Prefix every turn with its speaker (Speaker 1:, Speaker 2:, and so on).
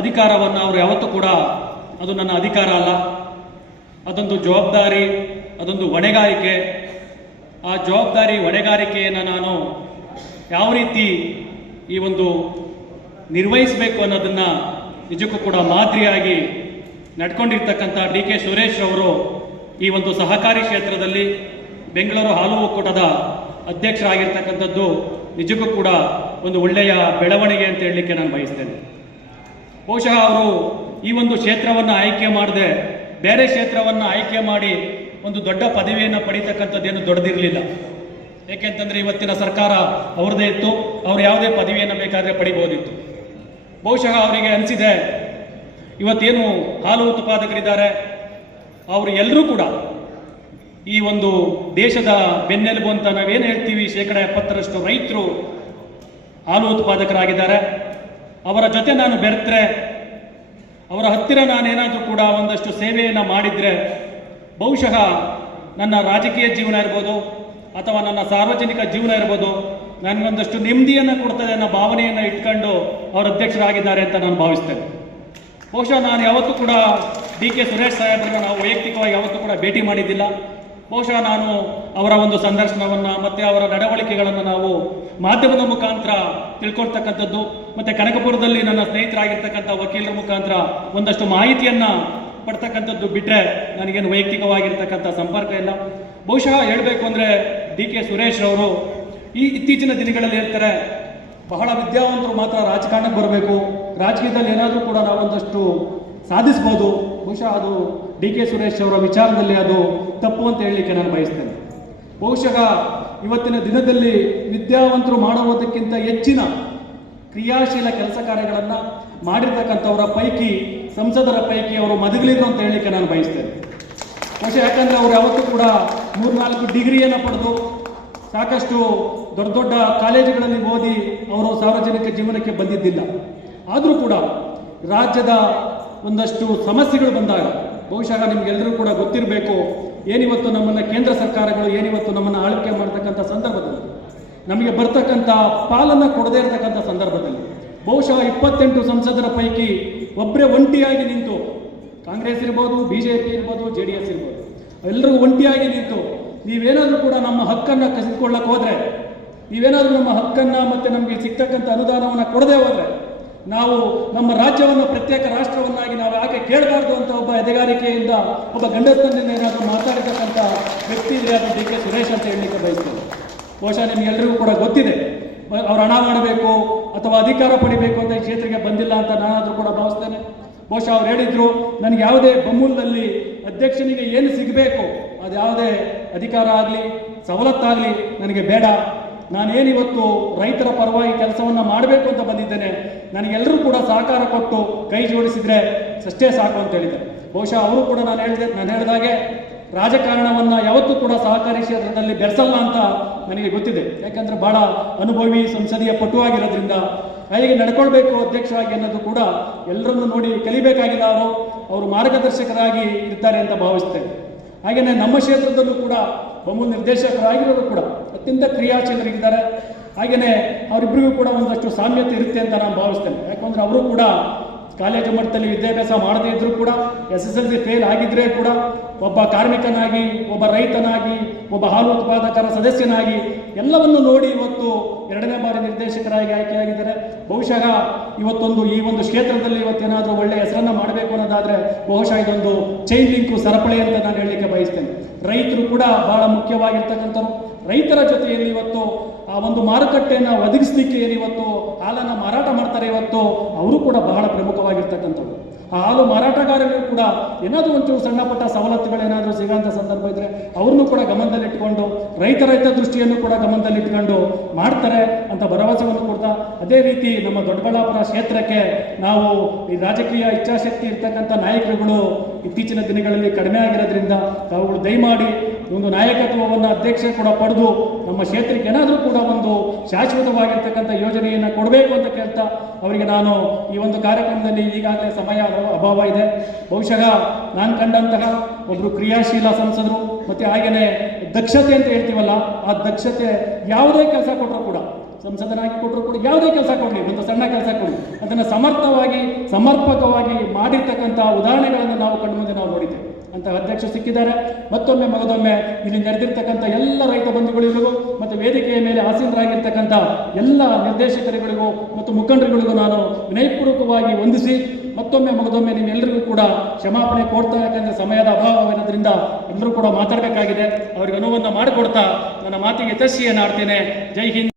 Speaker 1: ಅಧಿಕಾರವನ್ನು ಅವರು ಯಾವತ್ತೂ ಕೂಡ ಅದು ನನ್ನ ಅಧಿಕಾರ ಅಲ್ಲ. ಅದೊಂದು ಜವಾಬ್ದಾರಿ, ಅದೊಂದು ಹೊಣೆಗಾರಿಕೆ. ಆ ಜವಾಬ್ದಾರಿ, ಹೊಣೆಗಾರಿಕೆಯನ್ನು ನಾನು ಯಾವ ರೀತಿ ಈ ಒಂದು ನಿರ್ವಹಿಸಬೇಕು ಅನ್ನೋದನ್ನು ನಿಜಕ್ಕೂ ಕೂಡ ಮಾದರಿಯಾಗಿ ನಡ್ಕೊಂಡಿರ್ತಕ್ಕಂಥ ಡಿ ಕೆ ಸುರೇಶ್ ಅವರು ಈ ಒಂದು ಸಹಕಾರಿ ಕ್ಷೇತ್ರದಲ್ಲಿ ಬೆಂಗಳೂರು ಹಾಲು ಒಕ್ಕೂಟದ ಅಧ್ಯಕ್ಷರಾಗಿರ್ತಕ್ಕಂಥದ್ದು ನಿಜಕ್ಕೂ ಕೂಡ ಒಂದು ಒಳ್ಳೆಯ ಬೆಳವಣಿಗೆ ಅಂತ ಹೇಳಲಿಕ್ಕೆ ನಾನು ಬಯಸ್ತೇನೆ. ಬಹುಶಃ ಅವರು ಈ ಒಂದು ಕ್ಷೇತ್ರವನ್ನು ಆಯ್ಕೆ ಮಾಡದೆ ಬೇರೆ ಕ್ಷೇತ್ರವನ್ನು ಆಯ್ಕೆ ಮಾಡಿ ಒಂದು ದೊಡ್ಡ ಪದವಿಯನ್ನು ಪಡೀತಕ್ಕಂಥದ್ದೇನು ದೊಡ್ಡದಿರಲಿಲ್ಲ. ಏಕೆಂತಂದರೆ ಇವತ್ತಿನ ಸರ್ಕಾರ ಅವ್ರದ್ದೇ ಇತ್ತು, ಅವ್ರು ಯಾವುದೇ ಪದವಿಯನ್ನು ಬೇಕಾದರೆ ಪಡಿಬೋದಿತ್ತು ಬಹುಶಃ ಅವರಿಗೆ ಅನಿಸಿದೆ, ಇವತ್ತೇನು ಹಾಲು ಉತ್ಪಾದಕರಿದ್ದಾರೆ, ಅವರು ಎಲ್ಲರೂ ಕೂಡ ಈ ಒಂದು ದೇಶದ ಬೆನ್ನೆಲುಬು ಅಂತ ನಾವೇನು ಹೇಳ್ತೀವಿ, ಶೇಕಡ ಎಪ್ಪತ್ತರಷ್ಟು ರೈತರು ಹಾಲು ಉತ್ಪಾದಕರಾಗಿದ್ದಾರೆ. ಅವರ ಜೊತೆ ನಾನು ಬೆರೆತ್ರೆ, ಅವರ ಹತ್ತಿರ ನಾನೇನಾದರೂ ಕೂಡ ಒಂದಷ್ಟು ಸೇವೆಯನ್ನು ಮಾಡಿದರೆ, ಬಹುಶಃ ನನ್ನ ರಾಜಕೀಯ ಜೀವನ ಇರ್ಬೋದು, ಅಥವಾ ನನ್ನ ಸಾರ್ವಜನಿಕ ಜೀವನ ಇರ್ಬೋದು ನನಗೊಂದಷ್ಟು ನೆಮ್ಮದಿಯನ್ನು ಕೊಡ್ತದೆ ಅನ್ನೋ ಭಾವನೆಯನ್ನು ಇಟ್ಕೊಂಡು ಅವರ ಅಧ್ಯಕ್ಷರಾಗಿದ್ದಾರೆ ಅಂತ ನಾನು ಭಾವಿಸ್ತೇನೆ. ಬಹುಶಃ ನಾನು ಯಾವತ್ತೂ ಕೂಡ ಡಿ ಕೆ ಸುರೇಶ್ ಸಾಹೇಬ್ರನ್ನ ನಾವು ವೈಯಕ್ತಿಕವಾಗಿ ಯಾವತ್ತೂ ಕೂಡ ಭೇಟಿ ಮಾಡಿದ್ದಿಲ್ಲ. ಬಹುಶಃ ನಾನು ಅವರ ಒಂದು ಸಂದರ್ಶನವನ್ನು ಮತ್ತು ಅವರ ನಡವಳಿಕೆಗಳನ್ನು ನಾವು ಮಾಧ್ಯಮದ ಮುಖಾಂತರ ತಿಳ್ಕೊಳ್ತಕ್ಕಂಥದ್ದು, ಮತ್ತು ಕನಕಪುರದಲ್ಲಿ ನನ್ನ ಸ್ನೇಹಿತರಾಗಿರ್ತಕ್ಕಂಥ ವಕೀಲರ ಮುಖಾಂತರ ಒಂದಷ್ಟು ಮಾಹಿತಿಯನ್ನು ಪಡ್ತಕ್ಕಂಥದ್ದು ಬಿಟ್ಟರೆ ನನಗೇನು ವೈಯಕ್ತಿಕವಾಗಿರ್ತಕ್ಕಂಥ ಸಂಪರ್ಕ ಇಲ್ಲ. ಬಹುಶಃ ಹೇಳಬೇಕು ಅಂದರೆ ಡಿ ಕೆ ಸುರೇಶ್ ಅವರು ಈ ಇತ್ತೀಚಿನ ದಿನಗಳಲ್ಲಿ ಹೇಳ್ತಾರೆ, ಬಹಳ ವಿದ್ಯಾವಂತರು ಮಾತ್ರ ರಾಜಕಾರಣಕ್ಕೆ ಬರಬೇಕು, ರಾಜಕೀಯದಲ್ಲಿ ಏನಾದರೂ ಕೂಡ ನಾವೊಂದಷ್ಟು ಸಾಧಿಸ್ಬೋದು, ಬಹುಶಃ ಅದು ಡಿ ಕೆ ಸುರೇಶ್ ಅವರ ವಿಚಾರದಲ್ಲಿ ಅದು ತಪ್ಪು ಅಂತ ಹೇಳಲಿಕ್ಕೆ ನಾನು ಬಯಸ್ತೇನೆ. ಬಹುಶಃ ಇವತ್ತಿನ ದಿನದಲ್ಲಿ ವಿದ್ಯಾವಂತರು ಮಾಡುವುದಕ್ಕಿಂತ ಹೆಚ್ಚಿನ ಕ್ರಿಯಾಶೀಲ ಕೆಲಸ ಕಾರ್ಯಗಳನ್ನು ಮಾಡಿರ್ತಕ್ಕಂಥವರ ಪೈಕಿ, ಸಂಸದರ ಪೈಕಿ ಅವರು ಮದಗಲಿದ್ರು ಅಂತ ಹೇಳಲಿಕ್ಕೆ ನಾನು ಬಯಸ್ತೇನೆ. ಬಹುಶಃ ಯಾಕಂದರೆ ಅವರು ಯಾವತ್ತೂ ಕೂಡ ಮೂರ್ನಾಲ್ಕು ಡಿಗ್ರಿಯನ್ನು ಪಡೆದು ಸಾಕಷ್ಟು ದೊಡ್ಡ ದೊಡ್ಡ ಕಾಲೇಜುಗಳಲ್ಲಿ ಓದಿ ಅವರು ಸಾರ್ವಜನಿಕ ಜೀವನಕ್ಕೆ ಬಂದಿದ್ದಿಲ್ಲ. ಆದರೂ ಕೂಡ ರಾಜ್ಯದ ಒಂದಷ್ಟು ಸಮಸ್ಯೆಗಳು ಬಂದಾಗ ಬಹುಶಃ ನಿಮ್ಗೆಲ್ಲರೂ ಕೂಡ ಗೊತ್ತಿರಬೇಕು, ಏನಿವತ್ತು ನಮ್ಮನ್ನು ಕೇಂದ್ರ ಸರ್ಕಾರಗಳು, ಏನಿವತ್ತು ನಮ್ಮನ್ನು ಆಳ್ವಿಕೆ ಮಾಡ್ತಕ್ಕಂಥ ಸಂದರ್ಭದಲ್ಲಿ. ನಮಗೆ ಬರ್ತಕ್ಕಂಥ ಪಾಲನ್ನು ಕೊಡದೇ ಇರತಕ್ಕಂಥ ಸಂದರ್ಭದಲ್ಲಿ. ಬಹುಶಃ ಇಪ್ಪತ್ತೆಂಟು ಸಂಸದರ ಪೈಕಿ ಒಬ್ಬರೇ ಒಂಟಿಯಾಗಿ ನಿಂತು, ಕಾಂಗ್ರೆಸ್ ಇರ್ಬೋದು ಬಿ ಜೆ ಪಿ ಇರ್ಬೋದು ಜೆ ಡಿ ಎಸ್ ಇರ್ಬೋದು ಎಲ್ಲರೂ ಒಂಟಿಯಾಗಿ ನಿಂತು, ನೀವೇನಾದರೂ ಕೂಡ ನಮ್ಮ ಹಕ್ಕನ್ನು ಕಸಿದುಕೊಳ್ಳಕ್ಕೆ ಹೋದರೆ, ನೀವೇನಾದರೂ ನಮ್ಮ ಹಕ್ಕನ್ನು ಮತ್ತು ನಮಗೆ ಸಿಗ್ತಕ್ಕಂಥ ಅನುದಾನವನ್ನು ಕೊಡದೆ ಹೋದರೆ ನಾವು ನಮ್ಮ ರಾಜ್ಯವನ್ನು, ಪ್ರತ್ಯೇಕ ರಾಷ್ಟ್ರವನ್ನಾಗಿ ನಾವು ಯಾಕೆ ಕೇಳಬಾರ್ದು ಅಂತ ಒಬ್ಬ ಎದೆಗಾರಿಕೆಯಿಂದ ಒಬ್ಬ ಗಂಡಸನಿಂದ ಏನಾದರೂ ಮಾತಾಡಿರ್ತಕ್ಕಂಥ ವ್ಯಕ್ತಿ ಇದ್ರೆ ಅದು ಡಿ ಕೆ ಸುರೇಶ್ ಅಂತ ಹೇಳಲಿಕ್ಕೆ ಬಯಸ್ತೇನೆ. ಬಹುಶಃ ನಿಮಗೆಲ್ಲರಿಗೂ ಕೂಡ ಗೊತ್ತಿದೆ. ಅವ್ರು ಹಣ ಮಾಡಬೇಕು ಅಥವಾ ಅಧಿಕಾರ ಪಡಿಬೇಕು ಅಂತ ಈ ಕ್ಷೇತ್ರಕ್ಕೆ ಬಂದಿಲ್ಲ ಅಂತ ನಾನಾದರೂ ಕೂಡ ಭಾವಿಸ್ತೇನೆ. ಬಹುಶಃ ಅವ್ರು ಹೇಳಿದ್ರು, ನನಗೆ ಯಾವುದೇ ಬಮ್ಮೂಲ್ನಲ್ಲಿ ಅಧ್ಯಕ್ಷನಿಗೆ ಏನು ಸಿಗಬೇಕು ಅದು ಯಾವುದೇ ಅಧಿಕಾರ ಆಗಲಿ, ಸವಲತ್ತಾಗಲಿ, ನನಗೆ ಬೇಡ. ನಾನೇನಿವತ್ತು ರೈತರ ಪರವಾಗಿ ಕೆಲಸವನ್ನು ಮಾಡಬೇಕು ಅಂತ ಬಂದಿದ್ದೇನೆ ನನಗೆಲ್ಲರೂ ಕೂಡ ಸಹಕಾರ ಕೊಟ್ಟು ಕೈ ಜೋಡಿಸಿದ್ರೆ ಅಷ್ಟೇ ಸಾಕು ಅಂತ ಹೇಳಿದ್ದಾರೆ. ಬಹುಶಃ ಅವರು ಕೂಡ ನಾನು ಹೇಳಿದೆ, ನಾನು ಹೇಳಿದಾಗೆ ರಾಜಕಾರಣವನ್ನು ಯಾವತ್ತೂ ಕೂಡ ಸಹಕಾರಿ ಕ್ಷೇತ್ರದಲ್ಲಿ ಬೆರೆಸಲ್ಲ ಅಂತ ನನಗೆ ಗೊತ್ತಿದೆ. ಯಾಕಂದರೆ ಭಾಳ ಅನುಭವಿ, ಸಂಸದೀಯ ಪಟುವಾಗಿರೋದ್ರಿಂದ ಹೇಗೆ ನಡ್ಕೊಳ್ಬೇಕು ಅಧ್ಯಕ್ಷರಾಗಿ ಅನ್ನೋದು ಕೂಡ ಎಲ್ಲರನ್ನು ನೋಡಿ ಕಲಿಬೇಕಾಗಿಲ್ಲ ಅವರು. ಅವರು ಮಾರ್ಗದರ್ಶಕರಾಗಿ ಇರ್ತಾರೆ ಅಂತ ಭಾವಿಸ್ತೇನೆ. ಹಾಗೆಯೇ ನಮ್ಮ ಕ್ಷೇತ್ರದಲ್ಲೂ ಕೂಡ ಬಹು ನಿರ್ದೇಶಕರಾಗಿರೋರು ಕೂಡ ಅತ್ಯಂತ ಕ್ರಿಯಾಶೀಲರಿದ್ದಾರೆ. ಹಾಗೆಯೇ ಅವರಿಬ್ಬರಿಗೂ ಕೂಡ ಒಂದಷ್ಟು ಸಾಮ್ಯತೆ ಇರುತ್ತೆ ಅಂತ ನಾನು ಭಾವಿಸ್ತೇನೆ. ಯಾಕಂದ್ರೆ ಅವರು ಕೂಡ ಕಾಲೇಜು ಮಟ್ಟದಲ್ಲಿ ವಿದ್ಯಾಭ್ಯಾಸ ಮಾಡದೇ ಇದ್ರೂ ಕೂಡ S S L C fail ಆಗಿದ್ರೆ ಕೂಡ ಒಬ್ಬ ಕಾರ್ಮಿಕನಾಗಿ, ಒಬ್ಬ ರೈತನಾಗಿ, ಒಬ್ಬ ಹಾಲು ಉತ್ಪಾದಕರ ಸದಸ್ಯನಾಗಿ ಎಲ್ಲವನ್ನು ನೋಡಿ ಇವತ್ತು ಎರಡನೇ ಬಾರಿ ನಿರ್ದೇಶಕರಾಗಿ ಆಯ್ಕೆಯಾಗಿದ್ದಾರೆ. ಬಹುಶಃ ಇವತ್ತೊಂದು ಈ ಒಂದು ಕ್ಷೇತ್ರದಲ್ಲಿ ಇವತ್ತೇನಾದರೂ ಒಳ್ಳೆಯ ಹೆಸರನ್ನು ಮಾಡಬೇಕು ಅನ್ನೋದಾದರೆ ಬಹುಶಃ ಇದೊಂದು ಚೈನ್ ಲಿಂಕು ಸರಪಳಿ ಅಂತ ನಾನು ಹೇಳಲಿಕ್ಕೆ ಬಯಸ್ತೇನೆ ರೈತರು ಕೂಡ ಬಹಳ ಮುಖ್ಯವಾಗಿರ್ತಕ್ಕಂಥವ್ರು. ರೈತರ ಜೊತೆಯಲ್ಲಿ ಇವತ್ತು ಆ ಒಂದು ಮಾರುಕಟ್ಟೆಯನ್ನು ಒದಗಿಸ್ಲಿಕ್ಕೆ ಏನಿವತ್ತು, ಹಾಲನ್ನು ಮಾರಾಟ ಮಾಡ್ತಾರೆ ಇವತ್ತು, ಅವರು ಕೂಡ ಬಹಳ ಪ್ರಮುಖವಾಗಿರ್ತಕ್ಕಂಥವ್ರು. ಹಾಲು ಮಾರಾಟಗಾರರಿಗೂ ಕೂಡ ಏನಾದರೂ ಒಂಚೂರು ಸಣ್ಣ ಪುಟ್ಟ ಸವಲತ್ತುಗಳೇನಾದರೂ ಸಿಗೋಂಥ ಸಂದರ್ಭ ಇದ್ದರೆ ಅವ್ರನ್ನೂ ಕೂಡ ಗಮನದಲ್ಲಿಟ್ಕೊಂಡು, ರೈತ ರೈತ ದೃಷ್ಟಿಯನ್ನು ಕೂಡ ಗಮನದಲ್ಲಿಟ್ಕೊಂಡು ಮಾಡ್ತಾರೆ ಅಂತ ಭರವಸೆಯನ್ನು ಕೊಡ್ತಾ, ಅದೇ ರೀತಿ ನಮ್ಮ ದೊಡ್ಡಬಳ್ಳಾಪುರ ಕ್ಷೇತ್ರಕ್ಕೆ ನಾವು ಈ ರಾಜಕೀಯ ಇಚ್ಛಾಶಕ್ತಿ ಇರ್ತಕ್ಕಂಥ ನಾಯಕರುಗಳು ಇತ್ತೀಚಿನ ದಿನಗಳಲ್ಲಿ ಕಡಿಮೆ ಆಗಿರೋದ್ರಿಂದ ತಾವುಗಳು ದಯಮಾಡಿ ಒಂದು ನಾಯಕತ್ವವನ್ನು ಅಧ್ಯಕ್ಷ ಕೂಡ ಪಡೆದು ನಮ್ಮ ಕ್ಷೇತ್ರಕ್ಕೆ ಏನಾದರೂ ಕೂಡ ಒಂದು ಶಾಶ್ವತವಾಗಿರ್ತಕ್ಕಂಥ ಯೋಜನೆಯನ್ನು ಕೊಡಬೇಕು ಅಂತ ಕೇಳ್ತಾ ಅವರಿಗೆ ನಾನು ಈ ಒಂದು ಕಾರ್ಯಕ್ರಮದಲ್ಲಿ ಈಗಾಗಲೇ ಸಮಯ ಅಭಾವ ಇದೆ. ಬಹುಶಃ ನಾನು ಕಂಡಂತಹ ಒಬ್ಬರು ಕ್ರಿಯಾಶೀಲ ಸಂಸದರು ಮತ್ತು ಹಾಗೆಯೇ ದಕ್ಷತೆ ಅಂತ ಹೇಳ್ತೀವಲ್ಲ, ಆ ದಕ್ಷತೆ ಯಾವುದೇ ಕೆಲಸ ಕೊಟ್ಟರು ಕೂಡ,
Speaker 2: ಸಂಸದರಾಗಿ ಕೊಟ್ಟರು ಕೂಡ ಯಾವುದೇ ಕೆಲಸ ಕೊಡಲಿ, ಒಂದು ಸಣ್ಣ ಕೆಲಸ ಕೊಡಲಿ, ಅದನ್ನು ಸಮರ್ಥವಾಗಿ, ಸಮರ್ಪಕವಾಗಿ ಮಾಡಿರ್ತಕ್ಕಂಥ ಉದಾಹರಣೆಗಳನ್ನು ನಾವು ಕಂಡು ಮುಂದೆ ನಾವು ನೋಡಿದ್ದೇವೆ. ಅಂತ ಅಧ್ಯಕ್ಷ ಸಿಕ್ಕಿದ್ದಾರೆ. ಮತ್ತೊಮ್ಮೆ ಮಗದೊಮ್ಮೆ ಇಲ್ಲಿ ನೆರೆದಿರ್ತಕ್ಕಂಥ ಎಲ್ಲ ರೈತ ಬಂಧುಗಳಿಗೂ ಮತ್ತು ವೇದಿಕೆಯ ಮೇಲೆ ಆಸೀನರಾಗಿರ್ತಕ್ಕಂಥ ಎಲ್ಲ ನಿರ್ದೇಶಕರುಗಳಿಗೂ ಮತ್ತು ಮುಖಂಡರುಗಳಿಗೂ ನಾನು ವಿನಯಪೂರ್ವಕವಾಗಿ ವಂದಿಸಿ, ಮತ್ತೊಮ್ಮೆ ಮಗದೊಮ್ಮೆ ನಿಮ್ಮೆಲ್ಲರಿಗೂ ಕೂಡ ಕ್ಷಮಾಪಣೆ ಕೊಡ್ತಾ ಯಾಕಂದ್ರೆ ಸಮಯದ ಅಭಾವವಿರೋದ್ರಿಂದ ಎಲ್ಲರೂ ಕೂಡ ಮಾತಾಡಬೇಕಾಗಿದೆ. ಅವರಿಗೆ ಅನುವನ್ನು ಮಾಡಿಕೊಡ್ತಾ ನನ್ನ ಮಾತಿಗೆ ಯಶಸ್ವಿಯನ್ನು ಆಡ್ತೇನೆ ಜೈ ಹಿಂದ್.